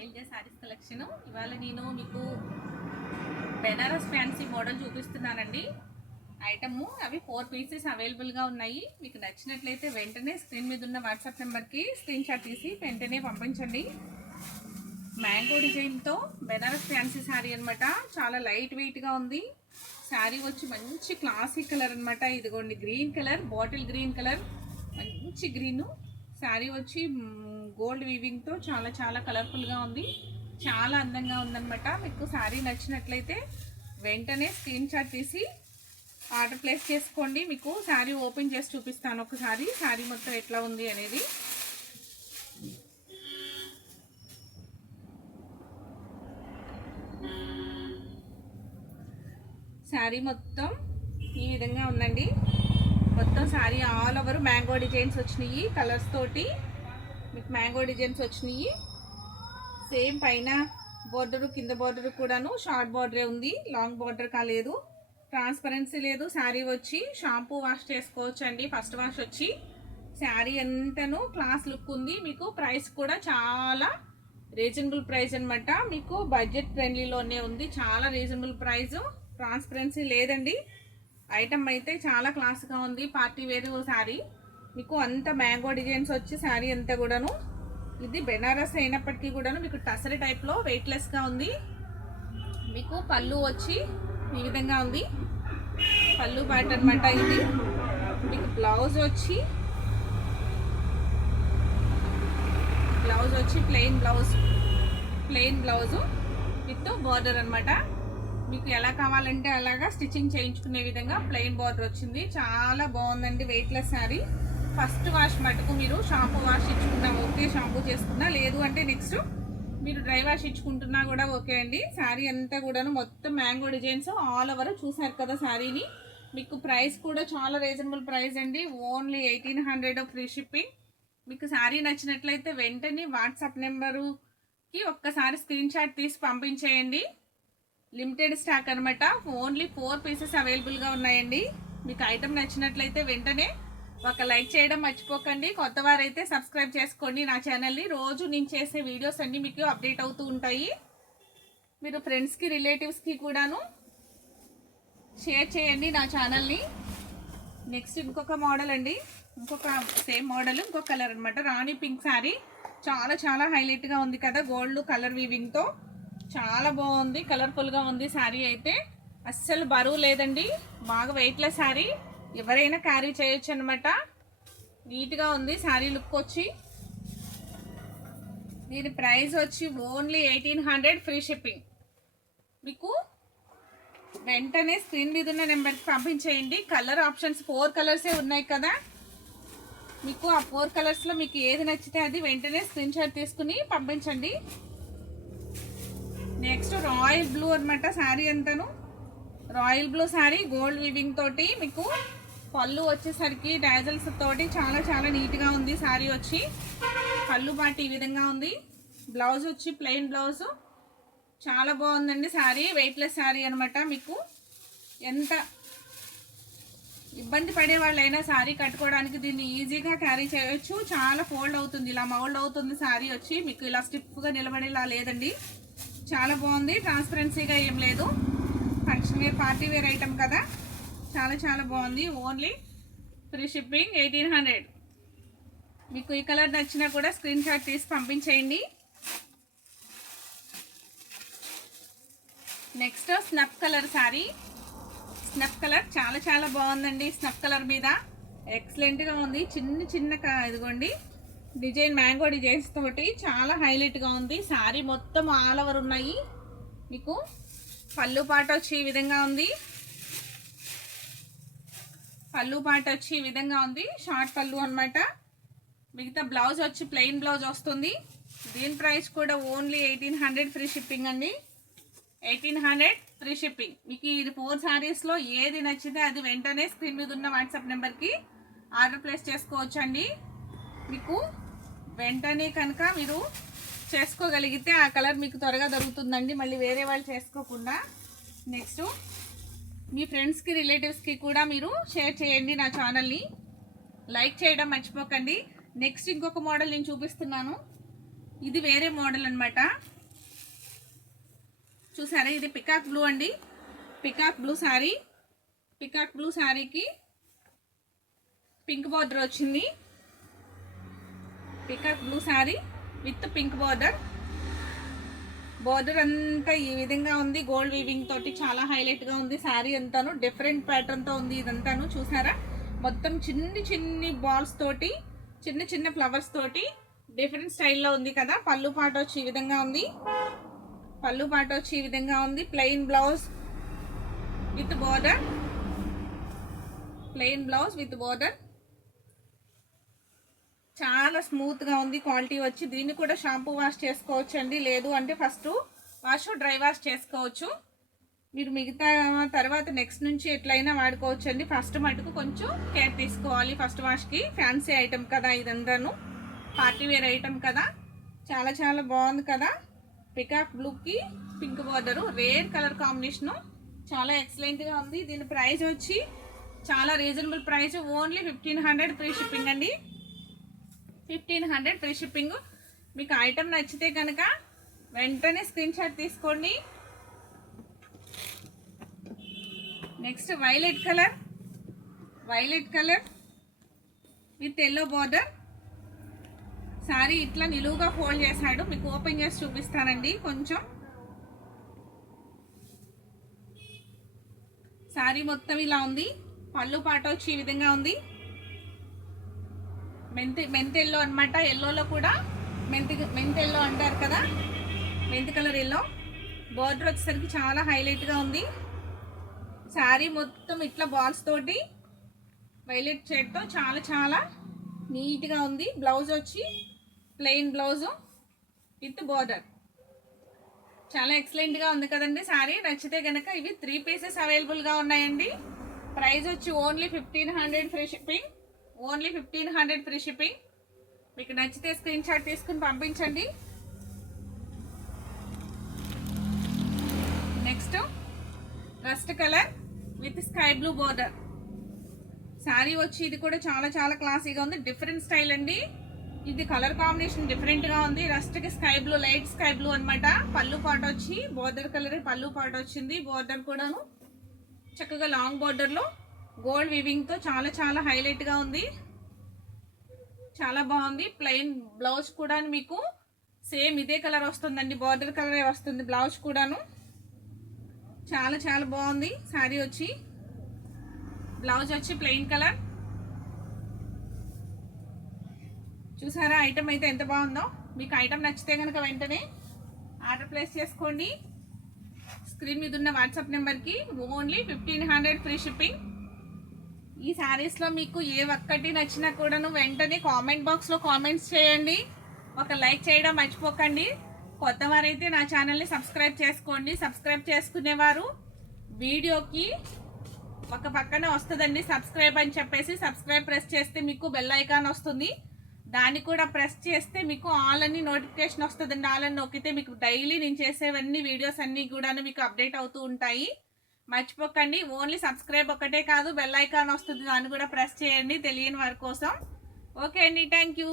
Shailaja saris collection. ఇవాళ నేను మీకు బెనారస్ ఫ్యాన్సీ మోడల్ చూపిస్తున్నానండి. ఐటమ్ అవి 4 పీసెస్ అవైలబుల్గా ఉన్నాయి. మీకు నచ్చినట్లయితే వెంటనే స్క్రీన్ మీద ఉన్న వాట్సాప్ నెంబర్కి స్క్రీన్ షాట్ తీసి వెంటనే పంపించండి. మ్యాంగో డిజైన్తో బెనారస్ ఫ్యాన్సీ శారీ అనమాట. చాలా లైట్ వెయిట్గా ఉంది. శారీ వచ్చి మంచి క్లాసిక్ కలర్ అనమాట. ఇదిగోండి green colour, bottle green colour, మంచి గ్రీను. శారీ వచ్చి గోల్డ్ వీవింగ్తో చాలా కలర్ఫుల్గా ఉంది. చాలా అందంగా ఉందన్నమాట. మీకు శారీ నచ్చినట్లయితే వెంటనే స్క్రీన్ షాట్ తీసి ఆర్డర్ ప్లేస్ చేసుకోండి. మీకు శారీ ఓపెన్ చేసి చూపిస్తాను ఒకసారి, శారీ మొత్తం ఎట్లా ఉంది అనేది. శారీ మొత్తం ఈ విధంగా ఉందండి. మొత్తం sari all over mango designs వచ్చినాయి. కలర్స్ తోటి మీకు మ్యాంగో డిజైన్స్ వచ్చినాయి. సేమ్ పైన బోర్డరు, కింద బోర్డరు కూడాను షార్ట్ బోర్డరే ఉంది, లాంగ్ బోర్డర్ కాలేదు. ట్రాన్స్పరెన్సీ లేదు. శారీ వచ్చి షాంపూ వాష్ చేసుకోవచ్చు అండి. ఫస్ట్ వాష్ వచ్చి శారీ ఎంతను క్లాస్ లుక్ ఉంది. మీకు ప్రైస్ కూడా చాలా రీజనబుల్ ప్రైస్ అనమాట. మీకు బడ్జెట్ ఫ్రెండ్లీలోనే ఉంది. చాలా రీజనబుల్ ప్రైస్. ట్రాన్స్పరెన్సీ లేదండి. ఐటమ్ అయితే చాలా క్లాస్గా ఉంది. Party wear sari. మీకు అంత మ్యాంగో డిజైన్స్ వచ్చి శారీ అంతా కూడాను ఇది బెనారస్ అయినప్పటికీ కూడాను మీకు టసరీ టైప్లో వెయిట్లెస్గా ఉంది. మీకు పళ్ళు వచ్చి ఈ విధంగా ఉంది. పళ్ళు పార్ట్ అనమాట ఇది. మీకు బ్లౌజ్ వచ్చి ప్లెయిన్ బ్లౌజు విత్ బార్డర్ అనమాట. మీకు ఎలా కావాలంటే అలాగా స్టిచ్చింగ్ చేయించుకునే విధంగా ప్లెయిన్ బార్డర్ వచ్చింది. చాలా బాగుందండి. వెయిట్లెస్ శారీ. ఫస్ట్ వాష్ మటుకు మీరు షాంపూ వాష్ ఇచ్చుకున్నా ఓకే, షాంపూ చేసుకున్నా, లేదు అంటే నెక్స్ట్ మీరు డ్రై వాష్ ఇచ్చుకుంటున్నా కూడా ఓకే అండి. శారీ అంతా కూడాను మొత్తం మ్యాంగో డిజైన్స్ ఆల్ ఓవర్ చూసారు కదా శారీని. మీకు ప్రైస్ కూడా చాలా రీజనబుల్ ప్రైస్ అండి. Only 1800 free shipping. మీకు శారీ నచ్చినట్లయితే వెంటనే వాట్సాప్ నెంబరుకి ఒక్కసారి స్క్రీన్ షాట్ తీసి పంపించేయండి. లిమిటెడ్ స్టాక్ అనమాట. ఓన్లీ 4 పీసెస్ అవైలబుల్గా ఉన్నాయండి. మీకు ఐటమ్ నచ్చినట్లయితే వెంటనే ఒక లైక్ చేయడం మర్చిపోకండి. కొత్త వారైతే సబ్స్క్రైబ్ చేసుకోండి నా ఛానల్ని. రోజు నేను చేసే వీడియోస్ అన్నీ మీకు అప్డేట్ అవుతూ ఉంటాయి. మీరు ఫ్రెండ్స్కి, రిలేటివ్స్కి కూడాను షేర్ చేయండి నా ఛానల్ని. నెక్స్ట్ ఇంకొక మోడల్ అండి. ఇంకొక సేమ్ మోడల్, ఇంకొక కలర్ అనమాట. రాణి పింక్ శారీ. చాలా హైలైట్గా ఉంది కదా, గోల్డ్ కలర్ వీవింగ్తో. చాలా బాగుంది, కలర్ఫుల్గా ఉంది. శారీ అయితే అస్సలు బరువు లేదండి. బాగా వెయిట్లెస్ శారీ. ఎవరైనా క్యారీ చేయొచ్చు అనమాట. నీట్గా ఉంది శారీ లుక్ వచ్చి. దీని ప్రైస్ వచ్చి ఓన్లీ 1800 ఫ్రీ షిప్పింగ్. మీకు వెంటనే స్క్రీన్ మీద ఉన్న నెంబర్కి పంపించేయండి. కలర్ ఆప్షన్స్ 4 కలర్సే ఉన్నాయి కదా. మీకు ఆ 4 కలర్స్లో మీకు ఏది నచ్చితే అది వెంటనే స్క్రీన్ షాట్ తీసుకుని పంపించండి. నెక్స్ట్ రాయల్ బ్లూ అనమాట. శారీ అంతాను royal blue sari, gold weaving తోటి. మీకు పళ్ళు వచ్చేసరికి డాజల్స్ తోటి చాలా నీట్గా ఉంది. శారీ వచ్చి పళ్ళు పాటి ఈ విధంగా ఉంది. బ్లౌజ్ వచ్చి ప్లెయిన్ బ్లౌజ్. చాలా బాగుందండి శారీ. వెయిట్లెస్ శారీ అనమాట. మీకు ఎంత ఇబ్బంది పడే వాళ్ళైనా శారీ కట్టుకోవడానికి దీన్ని ఈజీగా క్యారీ చేయొచ్చు. చాలా ఫోల్డ్ అవుతుంది, ఇలా మౌల్డ్ అవుతుంది శారీ వచ్చి. మీకు ఇలా స్టిఫ్గా నిలబడేలా లేదండి. చాలా బాగుంది. ట్రాన్స్పరెన్సీగా ఏం లేదు. Function wear, party wear item కదా. చాలా బాగుంది. Only free shipping 1800. మీకు ఈ కలర్ నచ్చినా కూడా స్క్రీన్ షాట్ తీసి పంపించేయండి. Next snuff colour sari. Snuff colour చాలా బాగుందండి. స్నఫ్ కలర్ మీద ఎక్సలెంట్గా ఉంది. చిన్న ఇదిగోండి డిజైన్, మ్యాంగో డిజైన్స్ తోటి చాలా హైలైట్గా ఉంది. శారీ మొత్తం ఆల్ ఓవర్ ఉన్నాయి. మీకు పళ్ళు పాట వచ్చి ఈ విధంగా ఉంది. షార్ట్ పళ్ళు అనమాట. మిగతా బ్లౌజ్ వచ్చి ప్లెయిన్ బ్లౌజ్ వస్తుంది. దీని ప్రైస్ కూడా ఓన్లీ 1800 ఫ్రీ షిప్పింగ్ అండి. 1800 ఫ్రీ షిప్పింగ్. మీకు ఈ 4 శారీస్లో ఏది నచ్చితే అది వెంటనే స్క్రీన్ మీద ఉన్న వాట్సాప్ నెంబర్కి ఆర్డర్ ప్లేస్ చేసుకోవచ్చు అండి. మీకు వెంటనే కనుక మీరు చేసుకోగలిగితే ఆ కలర్ మీకు త్వరగా దొరుకుతుందండి, మళ్ళీ వేరే వాళ్ళు చేసుకోకుండా. నెక్స్ట్ మీ ఫ్రెండ్స్కి, రిలేటివ్స్కి కూడా మీరు షేర్ చేయండి నా ఛానల్ని. లైక్ చేయడం మర్చిపోకండి. నెక్స్ట్ ఇంకొక మోడల్ నేను చూపిస్తున్నాను. ఇది వేరే మోడల్ అన్నమాట. చూసారా, ఇది పికాక్ బ్లూ అండి. Peacock blue sari. Peacock blue శారీకి పింక్ బార్డర్ వచ్చింది. Peacock blue sari with pink border. Border అంతా ఈ విధంగా ఉంది. గోల్డ్ వీవింగ్ తోటి చాలా హైలైట్గా ఉంది. శారీ అంతాను డిఫరెంట్ ప్యాటర్న్తో ఉంది. ఇదంతాను చూసారా, మొత్తం చిన్ని చిన్ని బాల్స్ తోటి, చిన్న చిన్న ఫ్లవర్స్ తోటి డిఫరెంట్ స్టైల్లో ఉంది కదా. పళ్ళు పాట వచ్చి ఈ విధంగా ఉంది. పళ్ళు పాట వచ్చి ఈ విధంగా ఉంది. Plain blouse with border. Plain blouse with border. చాలా స్మూత్గా ఉంది. క్వాలిటీ వచ్చి దీన్ని కూడా షాంపూ వాష్ చేసుకోవచ్చు అండి. లేదు అంటే ఫస్ట్ వాష్ డ్రై వాష్ చేసుకోవచ్చు. మీరు మిగతా తర్వాత నెక్స్ట్ నుంచి ఎట్లయినా వాడుకోవచ్చు అండి. ఫస్ట్ మటుకు కొంచెం కేర్ తీసుకోవాలి ఫస్ట్ వాష్కి. ఫ్యాన్సీ ఐటమ్ కదా ఇదంతాను, పార్టీ వేర్ ఐటమ్ కదా. చాలా చాలా బాగుంది కదా. పికాక్ బ్లూకి pink border, rare colour combination, చాలా ఎక్సలెంట్గా ఉంది. దీని ప్రైస్ వచ్చి చాలా reasonable price, only 1500 free shipping అండి. 1500 ఫ్రీ షిప్పింగ్. మీకు ఐటమ్ నచ్చితే కనుక వెంటనే స్క్రీన్ షాట్ తీసుకోండి. Next violet colour. Violet colour with yellow border. Sari ఇట్లా నిలువుగా ఫోల్డ్ చేశాడు. మీకు ఓపెన్ చేసి చూపిస్తానండి. కొంచెం శారీ మొత్తం ఇలా ఉంది. పళ్ళు పాట వచ్చి ఈ విధంగా ఉంది. మెంతి ఎల్లో అనమాట. ఎల్లోలో కూడా మెంతి ఎల్లో అంటారు కదా, మెంతి కలర్ ఎల్లో. బార్డర్ వచ్చేసరికి చాలా హైలైట్గా ఉంది. శారీ మొత్తం ఇట్లా బాల్స్ తోటి వైలెట్ షేడ్తో చాలా చాలా నీట్గా ఉంది. బ్లౌజ్ వచ్చి ప్లెయిన్ బ్లౌజు విత్ బార్డర్. చాలా ఎక్సలెంట్గా ఉంది కదండి శారీ. నచ్చితే కనుక ఇవి 3 పీసెస్ అవైలబుల్గా ఉన్నాయండి. ప్రైస్ వచ్చి only 1500 free shipping. Only 1500 free shipping. మీకు నచ్చితే స్క్రీన్ షాట్ తీసుకుని పంపించండి. Next rust colour with sky blue border. Sari వచ్చి ఇది కూడా చాలా చాలా క్లాసీగా ఉంది. డిఫరెంట్ స్టైల్ అండి. ఇది కలర్ కాంబినేషన్ డిఫరెంట్గా ఉంది. రస్ట్కి sky blue, light sky blue అనమాట. పళ్ళు పాట వచ్చి బోర్డర్ కలర్ పళ్ళు పాట వచ్చింది. బోర్డర్ కూడాను చక్కగా లాంగ్ బోర్డర్లో గోల్డ్ వీవింగ్తో చాలా చాలా హైలైట్గా ఉంది. చాలా బాగుంది. ప్లెయిన్ బ్లౌజ్ కూడా మీకు సేమ్ ఇదే కలర్ వస్తుందండి. బార్డర్ కలరే వస్తుంది బ్లౌజ్ కూడాను. చాలా చాలా బాగుంది శారీ వచ్చి. బ్లౌజ్ వచ్చి ప్లెయిన్ కలర్. చూసారా ఐటమ్ అయితే ఎంత బాగుందో. మీకు ఐటమ్ నచ్చితే కనుక వెంటనే ఆర్డర్ ప్లేస్ చేసుకోండి. స్క్రీన్ మీద ఉన్న వాట్సాప్ నెంబర్కి ఓన్లీ 1500 ఫ్రీ షిప్పింగ్. ఈ శారీస్లో మీకు ఏ ఒక్కటి నచ్చినా కూడాను వెంటనే కామెంట్ బాక్స్లో కామెంట్స్ చేయండి. ఒక లైక్ చేయడం మర్చిపోకండి. కొత్త వారైతే నా ఛానల్ని సబ్స్క్రైబ్ చేసుకోండి. సబ్స్క్రైబ్ చేసుకునేవారు వీడియోకి ఒక పక్కన వస్తుందండి సబ్స్క్రైబ్ అని చెప్పేసి, సబ్స్క్రైబ్ ప్రెస్ చేస్తే మీకు బెల్ ఐకాన్ వస్తుంది. దాన్ని కూడా ప్రెస్ చేస్తే మీకు ఆల్ అని నోటిఫికేషన్ వస్తుందండి. ఆల్ అని నొక్కితే మీకు డైలీ నేను చేసేవన్నీ వీడియోస్ అన్నీ కూడా మీకు అప్డేట్ అవుతూ ఉంటాయి. మర్చిపోకండి. ఓన్లీ సబ్స్క్రైబ్ ఒకటే కాదు, బెల్ ఐకాన్ వస్తుంది, దాన్ని కూడా ప్రెస్ చేయండి తెలియని వారి కోసం. ఓకే అండి, థ్యాంక్ యూ.